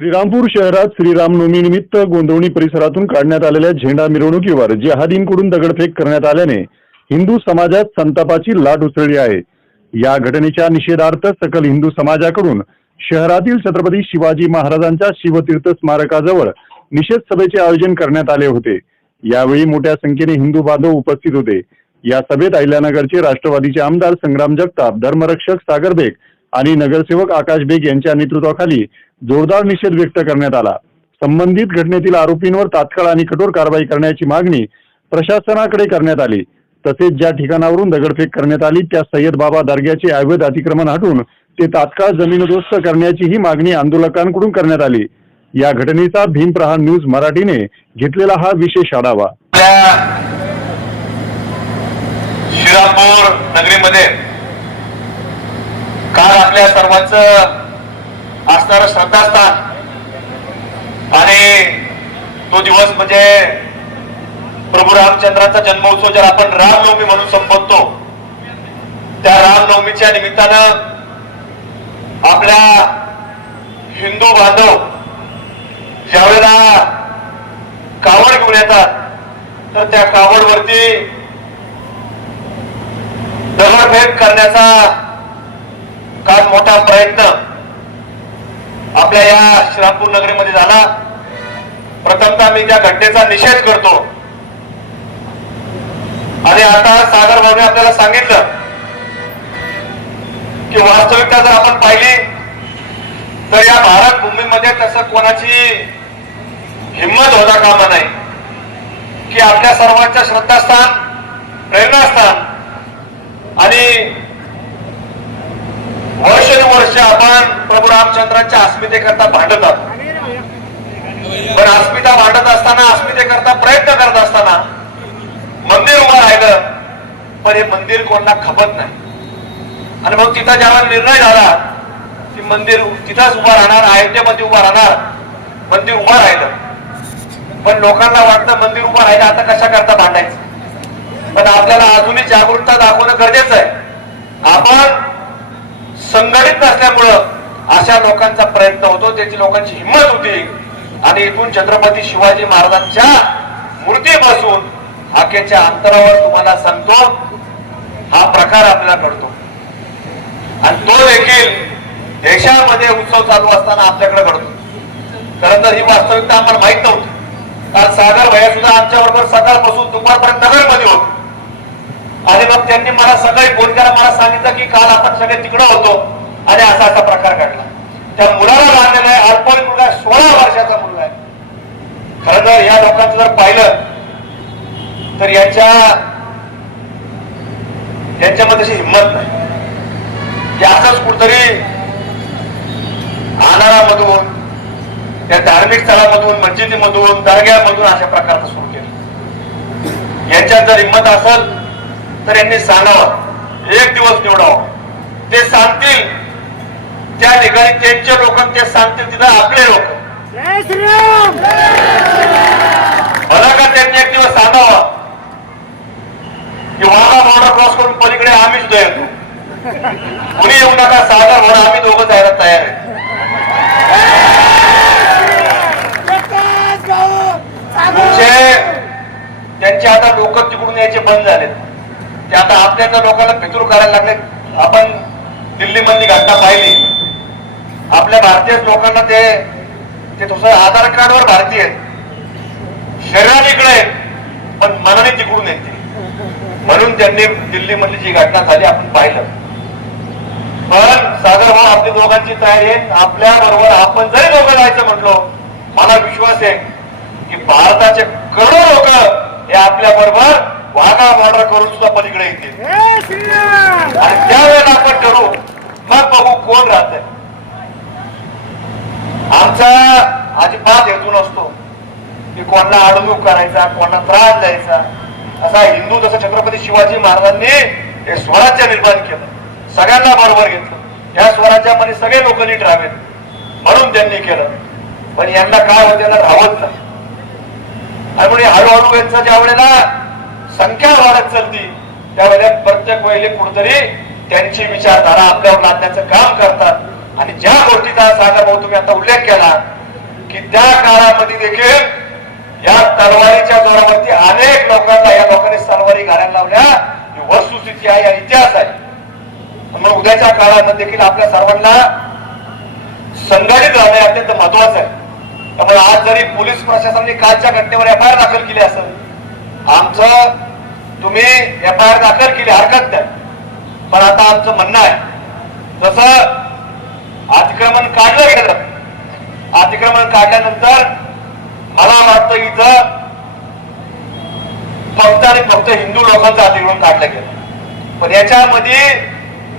श्रीरामपूर शहरात श्रीरामनवमी निमित्त गोंदवणी परिसरातून काढण्यात आलेल्या झेंडा मिरवणुकीवर जिहादींकडून दगडफेक करण्यात आल्याने हिंदू समाजात संतापाची लाट उसळली आहे। या घटनेच्या निषेधार्थ सकल हिंदू समाजाकडून शहरातील छत्रपती शिवाजी महाराजांच्या शिवतीर्थ स्मारकाजवळ निषेध सभेचे आयोजन करण्यात आले होते। यावेळी मोठ्या संख्येने हिंदू बांधव उपस्थित होते। या सभेत अहिल्यानगरचे राष्ट्रवादीचे आमदार संग्राम जगताप, धर्मरक्षक सागर बेग आणि नगरसेवक आकाश बेग यांच्या नेतृत्वाखाली जोरदार निषेध व्यक्त करण्यात आला। संबंधित घटनेतील आरोपींवर तात्काळ आणि कठोर कारवाई करण्याची मागणी प्रशासनाकडे करण्यात आली। तसेच ज्या ठिकाणावरून दगडफेक करण्यात आली त्या सय्यद बाबा दर्ग्याचे अवैध अतिक्रमण हटवून ते तात्काळ जमीनदोस्त करण्याचीही मागणी आंदोलकांकडून करण्यात आली। या घटनेचा भीमप्रहार न्यूज मराठीने घेतलेला हा विशेष आढावा। श्रीरामपूर नगरीमध्ये काल आपल्या सर्वांचं असणारं श्रद्धास्थान आणि तो दिवस म्हणजे प्रभू रामचंद्राचा जन्मोत्सव जर आपण रामनवमी म्हणून संबोधतो, त्या रामनवमीच्या निमित्तानं आपल्या हिंदू बांधव ज्यावेळेला कावड घेऊन येतात तर त्या कावडवरती दगडफेक करण्याचा काल मोठा प्रयत्न आपल्या या श्रीरामपूर नगरीमध्ये झाला। प्रथमतः मी त्या घटनेचा निषेध करतो आणि आता सागर भाऊने आपल्याला सांगितलं की वास्तविकता जर आपण पाहिली तर या भारत भूमीमध्ये तसं कोणाची हिंमत होता कामा नाही की आपल्या सर्वांच्या श्रद्धास्थान, प्रेरणास्थान आणि वर्षानुवर्ष आपण प्रभू रामचंद्रांच्या अस्मितेकरता भांडत आहोत। पण अस्मिता भांडत असताना, अस्मितेकरता प्रयत्न करत असताना मंदिर उभं राहिलं, पण हे मंदिर कोणाला खपत नाही। आणि मग तिथं जेव्हा निर्णय झाला की मंदिर तिथंच उभं राहणार, अयोध्येमध्ये उभं राहणार, मंदिर उभं राहिलं। पण लोकांना वाटतं मंदिर उभं राहिलं आता कशा करता भांडायचं। पण आपल्याला अजूनही जागरूकता दाखवणं गरजेचं आहे। आपण संघटित नसल्यामुळं अशा लोकांचा प्रयत्न होतो, त्याची लोकांची हिंमत होती आणि इथून छत्रपती शिवाजी महाराजांच्या मूर्ती बसून हाकेच्या अंतरावर तुम्हाला सांगतो हा प्रकार आपल्याला घडतो आणि तो देखील देशामध्ये उत्सव चालू असताना आपल्याकडे घडतो। खरं तर ही वास्तविकता आम्हाला माहित नव्हती। काल सागर भैया सुद्धा आमच्या बरोबर सकाळपासून दुपारपर्यंत नगरमध्ये होते आणि मग त्यांनी मला सकाळी फोन केला, मला सांगितलं की काल आपण सगळे तिकडे होतो आणि असा असा प्रकार घडला। त्या मुलाला लागलेला आहे, अल्पवयीन मुलगा आहे, 16 वर्षाचा मुलगा आहे। खरं तर या लोकांचं जर पाहिलं तर यांच्यामध्ये अशी हिंमत नाही। असंच कुठतरी आनारामधून, त्या धार्मिक स्थळामधून, मस्जिदीमधून, दर्ग्यामधून अशा प्रकारचं सुरू केलं। यांच्यात जर हिंमत असेल तर यांनी सांगावं, एक दिवस निवडावं, ते सांगतील त्या ठिकाणी त्यांचे लोक, ते सांगतील तिथं आपले लोक। मला का त्यांनी एक दिवस सांगावं की वाघा बॉर्डर क्रॉस करून पलीकडे आम्ही सुद्धा येतो, कुणी येऊ नका, सागर म्हणून आम्ही दोघं जायला तयार आहे। त्यांचे आता लोक तिकडून यायचे बंद झाले, ते आता आपल्या लोकांना फितूर करायला लागले। आपण दिल्लीमध्ये घटना पाहिली, आपल्या भारतीय लोकांना ते तसं आधार कार्डवर भारतीय आहेत, शरीरात इकडे पण मनाने तिकडून येते। म्हणून त्यांनी दिल्लीमधली जी घटना झाली आपण पाहिलं। पण सागर भाऊ आपल्या दोघांची तयारी आहे, आपल्या बरोबर आपण जरी दोघं जायचं म्हटलो, मला विश्वास आहे की भारताचे करोडो लोक हे आपल्या बरोबर वाघा बॉर्डर करून सुद्धा पलीकडे येतील आणि त्यावेळेला आपण ठरवू, मग बघू कोण राहत आहे। आमचा अजिबात हेतू नसतो की कोणाला अडवणूक करायचा, कोणाला त्रास द्यायचा। असा हिंदू जसं छत्रपती शिवाजी महाराजांनी हे स्वराज्य निर्माण केलं, सगळ्यांना बरोबर घेतलं, या स्वराज्यामध्ये सगळे लोक नीट राहावेत म्हणून त्यांनी केलं। पण यांना काय होतं, त्यांना राहत नाही आणि म्हणून हळूहळू यांचं ज्या वेळेला संख्या वाढत चालती त्यावेळेला प्रत्येक वेळेला कुठतरी त्यांची विचारधारा आपल्यावर लादण्याचं काम करतात। आणि ज्या गोष्टीचा सागर भाऊ तुम्ही आता उल्लेख केला की त्या काळामध्ये देखील या तलवारीच्या जोरावरती अनेक लोकांना या लोकांनी तलवारी घालायला लावल्या, ही वस्तुस्थिती आहे आणि इतिहास आहे. मग उद्याच्या काळात देखील आपल्या सर्वांना संघटित राहणे अत्यंत महत्वाचं आहे. त्यामुळे आज जरी पोलीस प्रशासनाने कालच्या घटनेवर एफआयआर दाखल केली असेल, आमचं तुम्ही एफआयआर दाखल केली हरकत नाही, पण आता आमचं म्हणणं आहे जसं अतिक्रमण काढलं गेलं, अतिक्रमण काढल्यानंतर मला वाटतं इथं फक्त आणि फक्त हिंदू लोकांचं अतिक्रमण काढलं गेलं, पण याच्यामध्ये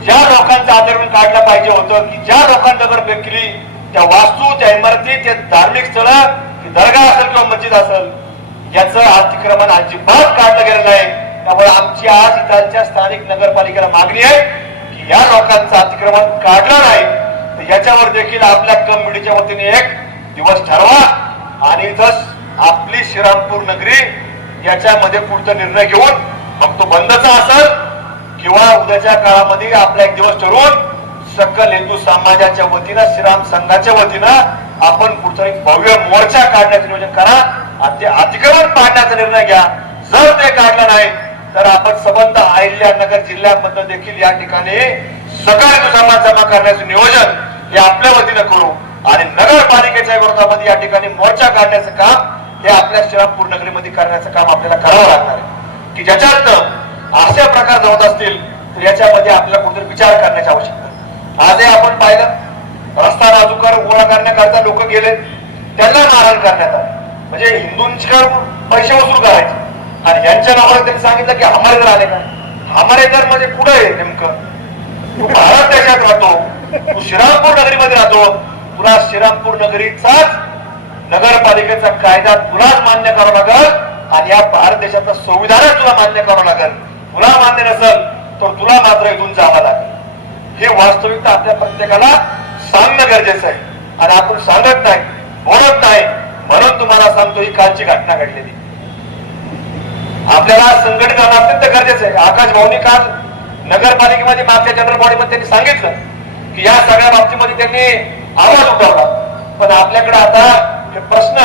ज्या लोकांचं अतिक्रमण काढलं पाहिजे होतं, की ज्या लोकांनी दगडफेक केली त्या वास्तू, त्या इमारती, त्या धार्मिक स्थळं, दर्गा असेल किंवा मस्जिद असेल, याचं अतिक्रमण अजिबात काढलं गेलं नाही. त्यामुळे आमची आज इथल्या स्थानिक नगरपालिकेला मागणी आहे की या लोकांचं अतिक्रमण काढलं नाही तर याच्यावर देखील आपल्या कमिटीच्या वतीने एक दिवस ठरवा आणि इथं आपली श्रीरामपूर नगरी याच्यामध्ये पुढचा निर्णय घेऊन मग तो बंदचा असेल किंवा उद्याच्या काळामध्ये आपला एक दिवस ठरवून सकल हिंदू समाजाच्या वतीनं, श्रीराम संघाच्या वतीनं आपण पुढचा एक भव्य मोर्चा काढण्याचं नियोजन करा आणि ते अतिक्रमण पाडण्याचा निर्णय घ्या. जर ते काढलं नाही तर आपण संबंध अहिल्यानगर जिल्ह्यामधून देखील या ठिकाणी सकल हिंदू समाज जमा करण्याचं नियोजन हे आपल्या वतीनं करू आणि नगरपालिकेच्या विरोधामध्ये या ठिकाणी मोर्चा काढण्याचं काम हे आपल्या श्रीरामपूर नगरीमध्ये करण्याचं काम आपल्याला करावं लागणार आहे की ज्याच्यात अशा प्रकार होत असतील तर याच्यामध्ये आपल्याला कुठेतरी विचार करण्याची आवश्यकता आहे. आजही आपण पाहिलं रस्ता नाजूकर गोळा करण्याकरता लोक गेले, त्यांना मारहाण करण्यात आली, म्हणजे हिंदूंच्याकडून पैसे वसूल करायचे आणि यांच्या नावाने त्यांनी सांगितलं की हमारे दर आले का. हमारे दर म्हणजे कुठं आहे नेमकं? तू भारत देशात राहतो, तू श्रीरामपूर नगरीमध्ये राहतो, तुला श्रीरामपूर नगरीचाच नगरपालिकेचा कायदा तुलाच मान्य करावा लागेल आणि या भारत देशाचा संविधानच तुला मान्य करावं लागेल. तुला मान्य नसेल तर तुला मात्र इथून जावं लागेल. हे वास्तविकता आपल्या प्रत्येकाला सांगणं गरजेचं आहे आणि आपण सांगत नाही, बोलत नाही, म्हणून तुम्हाला सांगतो ही कालची घटना घडलेली आपल्याला संघटित राहणं अत्यंत गरजेचं आहे. आकाश भाऊनी काल नगरपालिकेमध्ये मागच्या जनरल बॉडीमध्ये त्यांनी सांगितलं की या सगळ्या बाबतीमध्ये त्यांनी आवाज उठवला, पण आपल्याकडे आता हे प्रश्न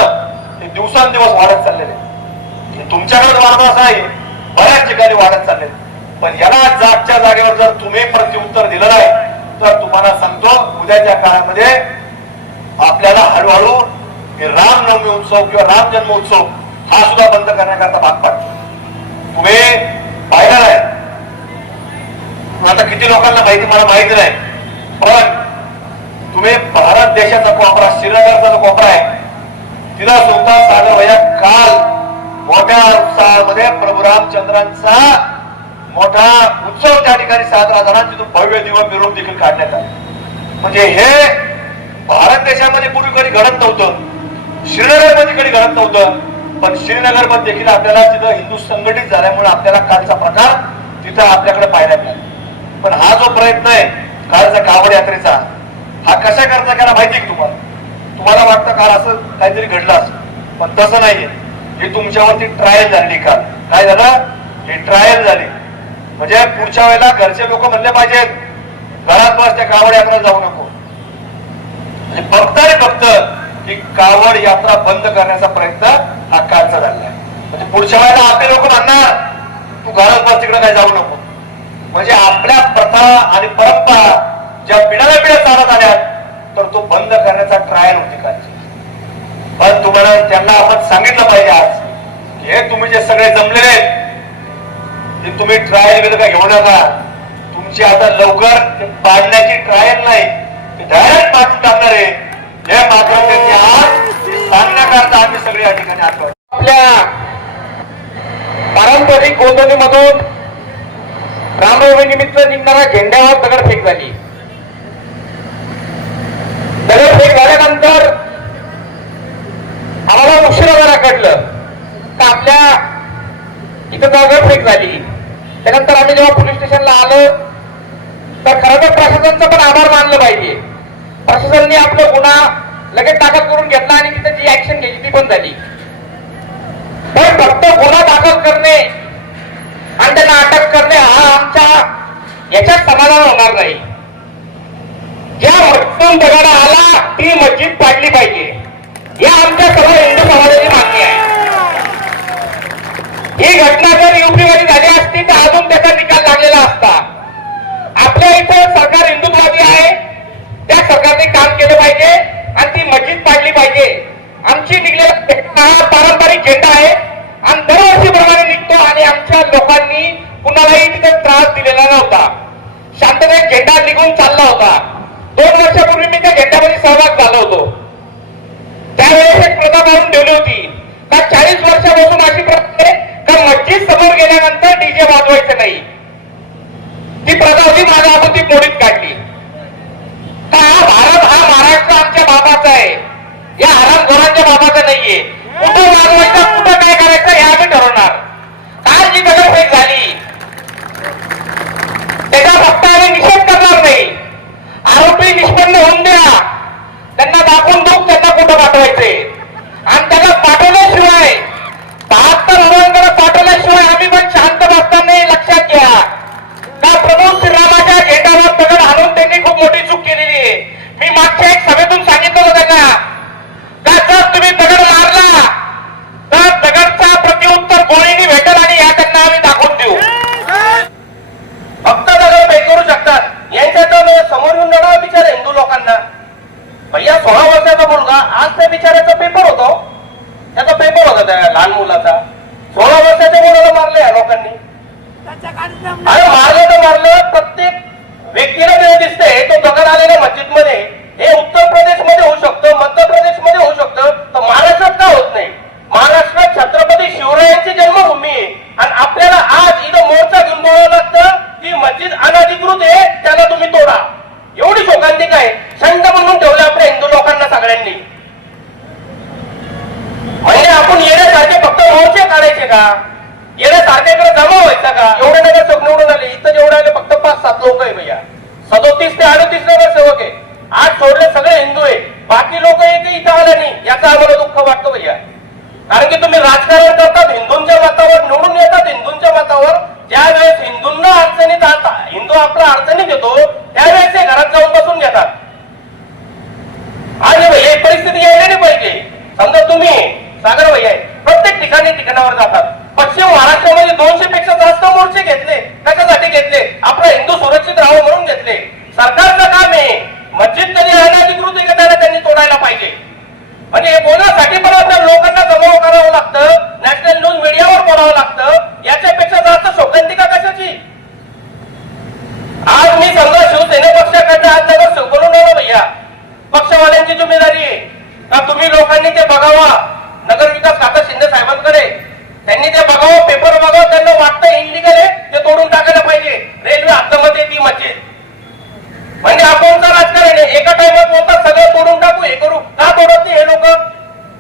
हे दिवसांदिवस वाढत चाललेले, तुमच्याकडे वाढत असं आहे, बऱ्याच ठिकाणी वाढत चाललेले, पण याला जागच्या जागेवर जर तुम्ही प्रत्युत्तर दिलं नाही तर तुम्हाला सांगतो उद्याच्या काळामध्ये आपल्याला हळूहळू हे रामनवमी उत्सव किंवा राम जन्म उत्सव हा सुद्धा बंद करण्याकरता भाग पाडतो. तुम्ही पाहिलं नाही, आता किती लोकांना माहिती मला माहिती नाही, पण तुम्ही भारत देशाचा कोपरा, श्रीनगरचा जो कोपरा आहे तिला सुद्धा सागर भैया काल मोठ्या उत्साहामध्ये प्रभू रामचंद्रांचा मोठा उत्सव त्या ठिकाणी साजरा झाला, तिथून भव्य दिव्य मिरवणूक देखील काढण्यात आली. म्हणजे हे भारत देशामध्ये पूर्वी कधी घडत नव्हतं, श्रीनगरमध्ये कधी घडत नव्हतं, पण श्रीनगरमध्ये देखील आपल्याला तिथं हिंदू संघटित झाल्यामुळे आपल्याला कालचा प्रकार तिथं आपल्याकडे पाहायला मिळाला. पण हा जो प्रयत्न आहे कालचा कावड यात्रेचा हा कशा करता केला माहिती की तुम्हाला? तुम्हाला वाटतं काल असं काहीतरी घडलं असं, पण तसं नाहीये. ही तुमच्यावरती ट्रायल झाली. काल काय झालं? ही ट्रायल झाली. म्हणजे पुढच्या वेळेला घरचे लोक म्हणले पाहिजेत घरात बस, त्या कावड यात्रा जाऊ नको. म्हणजे फक्त आणि फक्त ही कावड यात्रा बंद करण्याचा प्रयत्न हा कालचा झाला आहे. म्हणजे पुढच्या वेळेला आपले लोक म्हणणार तू घरात बस, तिकडे काय जाऊ नको. म्हणजे आपल्या प्रथा आणि परंपरा ज्या पिढ्याला पिढ्या चालत आल्या तर तो बंद करण्याचा ट्रायल होती कालची. पण तुम्हाला त्यांना आपण सांगितलं पाहिजे आज की हे तुम्ही जे सगळे जमलेले ते तुम्ही ट्रायल वगैरे काय घेऊ नका. तुमची आता लवकर पाडण्याची ट्रायल नाही, डायरेक्ट पाठवून टाकणार आहे. हे मात्र त्यांनी आज सांगण्याकरता आम्ही सगळे या ठिकाणी आलो. आपल्या पारंपरिक गोंधळीमधून रामनवमी निमित्त निघणाऱ्या झेंड्यावर दगडफेक झाली. दगडफेक झाल्यानंतर आम्हाला उशिरा जरा कळलं तर आपल्या इथं दगडफेक झाली. त्यानंतर आम्ही जेव्हा पोलीस स्टेशनला आलो तर खरं तर प्रशासनाचं पण आभार मानलं पाहिजे. प्रशासनाने आपलं गुन्हा लगेच दाखल करून घेतला आणि तिथं जी ऍक्शन घ्यायची ती पण झाली. पण फक्त गुन्हा दाखल करणे आणि त्यांना अटक करणे हा आमच्या याच्यात समाधान होणार नाही. ज्या मस्जिदून दगड आला ती मस्जिद पाडली पाहिजे. या आमच्या सर्व हिंदू समाजाची मागणी आहे. ही घटना जर युपी मध्ये झाली असती तर अजून त्याचा निकाल लागलेला असता. आपल्या इथं सरकार हिंदुत्ववादी आहे, त्या सरकारने काम केलं पाहिजे आणि ती मस्जिद पाडली पाहिजे. आमची निघलेला हा पारंपरिक झेंडा आहे आणि दरवर्षीप्रमाणे निघतो आणि आमच्या लोकांनी कुणालाही तिथे त्रास दिलेला नव्हता. शांततेत झेंडा निघून चालला होता. 2 वर्षापूर्वी मी त्या झेंड्यामध्ये सहभाग झालो होतो. त्यावेळेस एक प्रथा पाडून ठेवली होती का 40 वर्षापासून अशी प्रथा आहे का मस्जिद समोर गेल्यानंतर डीजे वाजवायचं नाही. ती प्रथा होती, माझा आपण ती मोडीत काढली. का हा भारत हा महाराष्ट्र आमच्या बाबाचा आहे, या हरामखोरांच्या बाबाचा नाहीये. कुठं वाजवायचं कुठं काय करायचं हे आम्ही ठरवणार. काल जी दगडफेक झाली त्याचा फक्त आम्ही निषेध करणार नाही. आरोपी निष्पन्न होऊन द्या, त्यांना दाखवून देऊ त्यांना कुठं पाठवायचे आणि त्यांना पाठवल्याशिवाय 72 हवांकडे पाठवल्याशिवाय आम्ही पण शांत बसणार नाही. लक्षात घ्या का प्रभू श्रीरामाच्या झेंड्यावर दगड हाणून त्यांनी खूप मोठी चूक केलेली आहे. मी मागच्या एक सभेतून सांगितलं होतं त्यांना का जर तुम्ही दगड मारला तर दगडचा प्रत्युत्तर गोळीने भेटेल आणि या त्यांना आम्ही दाखवून देऊ. फक्त दगड फेक करू शकतात. यांच्यातून समोर येऊन लढा बिचारे हिंदू लोकांना. भैया 16 वर्षाचा मुलगा, आज त्या बिचाऱ्याचा पेपर होतो, त्याचा पेपर होता त्या लहान मुलाचा. 16 वर्षाच्या मुलाला मारले या लोकांनी. अरे मारलं तर मारलं, प्रत्येक व्यक्तीला जे दिसतंय तो दगड आलेल्या मस्जिद मध्ये. हे उत्तर प्रदेश मध्ये होऊ शकतं, मध्य प्रदेश मध्ये होऊ शकतं, तर महाराष्ट्रात का होत नाही? महाराष्ट्रात छत्रपती शिवरायांची जन्मभूमी आहे आणि आपल्याला आज इथं मोर्चा घेऊन बोलावं लागतं की मस्जिद अनधिकृत आहे, त्याला तुम्ही तोडा. एवढी शोकांतिका आहे. संत म्हणून ठेवले आपल्या हिंदू लोकांना सगळ्यांनी. म्हणजे आपण येण्यासारखे फक्त मोर्चे काढायचे का? येण्यासारखे इकडे जमा व्हायचा का? एवढे नगरसेवक निवडून आले, इथं जेवढे आले फक्त 5-7 लोक आहे भैया. 37 ते 38 नगरसेवक आहे. 8 सोडले सगळे हिंदू आहे. बाकी लोक एकही इथं आले नाही, याचा आम्हाला दुःख वाटतं भैया. कारण की तुम्ही राजकारण करतात हिंदूंच्या मतावर, निवडून येतात हिंदूंच्या मतावर. ज्या वेळेस हिंदूंना अडचणीत आता हिंदू आपला अडचणीत येतो त्यावेळेस ते घरात जाऊन बसून घेतात. आणि भैया ही परिस्थिती यायला नाही पाहिजे. समजा तुम्ही सागर भैया प्रत्येक ठिकाणावर जातात. पश्चिम महाराष्ट्रामध्ये 200 पेक्षा जास्त मोर्चे घेतले. कशासाठी घेतले? आपला हिंदू सुरक्षित राहावं म्हणून घेतले. सरकारचं काम आहे मस्जिद कधी अनधिकृत आहे का त्याला त्यांनी तोडायला पाहिजे. म्हणजे हे बोलण्यासाठी पण आपल्या लोकांना जमाव करावं लागतं, नॅशनल न्यूज मीडियावर बोलावं लागतं. याच्यापेक्षा जास्त शोकांतिका कशाची? आज मी समजा शिवसेना पक्षाकडनं आज नगरसेवक बोलून आलो भैया. पक्षवाल्यांची जिम्मेदारी आहे का तुम्ही लोकांनी ते बघावा. नगर विकास खातं शिंदे साहेबांकडे, त्यांनी ते बघावं, पेपर बघावं. त्यांना वाटतं इनलिगल आहे ते तोडून टाकायला पाहिजे. रेल्वे हद्दमध्ये ती मस्जिद म्हणजे आपणचं राजकारण आहे. एका टाइमात बोलतात सगळं तोडून टाकू, हे करू. का तोडत नाही हे लोक?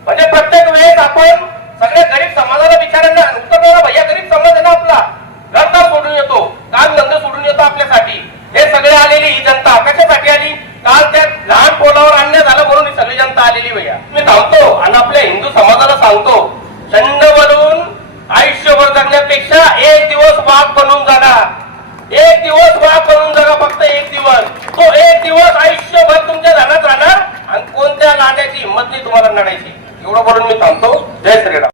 म्हणजे प्रत्येक वेळेस आपण सगळ्या गरीब समाजाला बिचाऱ्यांना उत्तर भैया गरीब समाज आहे ना आपला, घरदार सोडून येतो, काम धंदे सोडून येतो आपल्यासाठी. हे सगळे आलेली ही जनता कशासाठी आली? काल त्या लहान पोलावर अन्याय झाला म्हणून ही सगळी जनता आलेली भैया. मी थांबतो आणि आपल्या हिंदू समाजाला सांगतो, चंड बनून आयुष्यभर जगण्यापेक्षा एक दिवस वाघ बनून जागा. एक दिवस वाघ बनून जागा, फक्त एक दिवस. तो एक दिवस आयुष्यभर तुमच्या ध्यानात राहणार आणि कोणत्या लाट्याची हिंमत नाही तुम्हाला लढायची. एवढं बोलून मी थांबतो. जय श्रीराम.